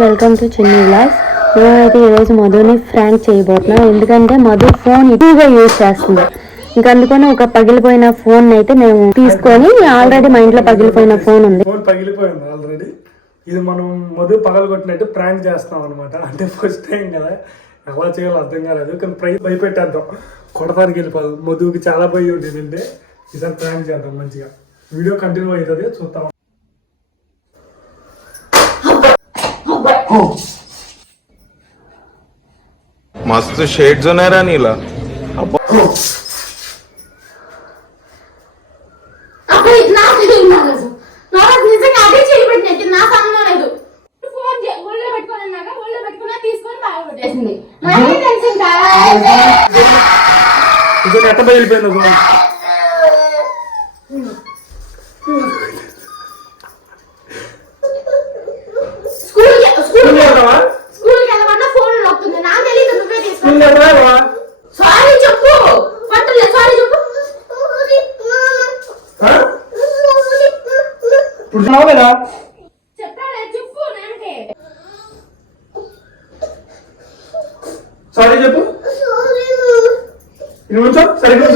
Welcome to చిన్ని vlogs. నేనైతే ఈరోజు మధుని ఫ్రాంక్ చేయబోతున్నా. ఎందుకంటే మధు ఫోన్ ఎక్కువగా యూజ్ చేస్తుంది. ఇంకా అందుకని ఒక పగిలిపోయిన ఫోన్ అయితే మేము తీసుకొని, ఆల్రెడీ మా ఇంట్లో పగిలిపోయిన ఫోన్ ఉంది. ఫోన్ పగిలిపోయింది ఆల్రెడీ. ఇది మనం మధు పగలగొట్టినట్టు ప్రాంక్ చేస్తాం అనమాట. అంటే ఫస్ట్ టైం కదా, ఎలా చేయాలో అర్థం కాలేదు. కానీ భయపెట్టేద్దాం, కొడతానికి వెళ్ళిపోదాం. మధుకి చాలా భయం ఉంటుంది. అంటే ఈసారి ప్రాంక్ చేద్దాం మంచిగా. వీడియో కంటిన్యూ అవుతుంది, చూద్దాం. मस्त शेड जो नाही राणीला ఎట్ట బయలుపోయింది సారీ చెప్పు, సారీ చెప్పు. చెప్పాడే చెప్పు. సారీ చెప్పు. సరిగ్గా